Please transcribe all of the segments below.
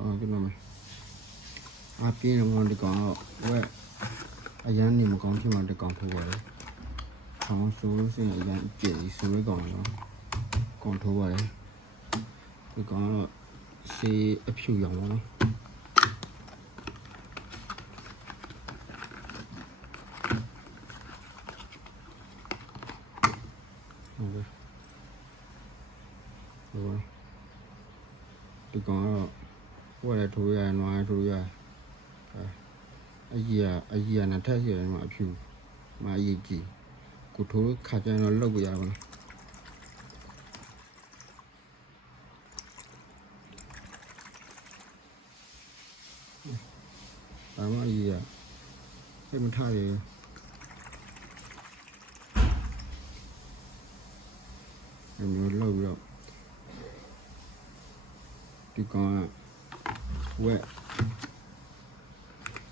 ကျွန်တော်မယ်အပြင်းတော့ဒီကောင်တော့ဝက်အရန်နေမကောင်းဖြစ်မှဒီကောင်ထိုးပါလေခေါင်းဆိုးလို့ရှိရင်အရန်ကြည်ဆိုးရကောင်နော်ကောင်ထိုးပါလေဒီကောင်တော့စေးအဖြူရောင်ပါနော်ဟုတ်ကဲ့ဟုတ်ပါဒီကောင်တော့ ဝက်လည်းထိုးရတယ်နွားလည်းထိုးရတယ်အဲအကြီးကအကြီးကနှစ်ထပ်ရှိတယ်မှာအဖြူမအကြီးကြီးကိုထိုးခါကျရင်တော့လောက်ပြရပါလားဘာမှအကြီးကစိတ်မထားရဘူးအမျိုးလောက်ပြီးတော့ဒီကောင်က ဝက်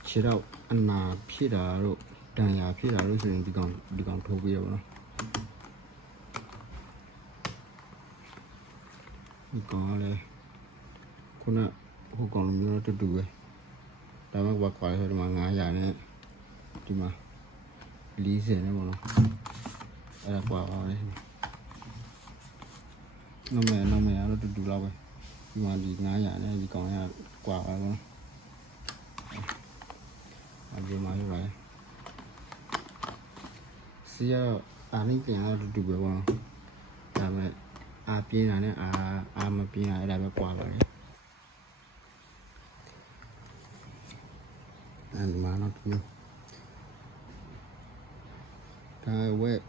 ခြေတော့အနာဖြစ်တာတို့တန်ရာဖြစ်တာတို့ဆိုရင်ဒီကောင်ဒီကောင်ထိုးပြီးရပါတော့ဒီကောင်ကလည်းခုနဟိုကောင်လိုမျိုးတော့တူတူပဲဒါမှမဟုတ်ကွာဆိုဒီမှာ900နဲ့ဒီမှာ40နဲ့ပေါ့နော်အဲ့ဒါကွာပါလေနမနမရတော့တူတူလောက်ပဲ ဒီမှာဒီ900နဲ့ဒီကောင်ကကွာပါပေါ့နော်အပြင်မှာရပါလေစီရအာနိပြန်တော့တူတူပဲပေါ့နော်ဒါပေမဲ့အာပြင်းတာနဲ့အာအာမပြင်းတာအဲ့ဒါပဲကွာပါလေအဲ့ဒီမှာတော့တူမျိုးဒါဝက်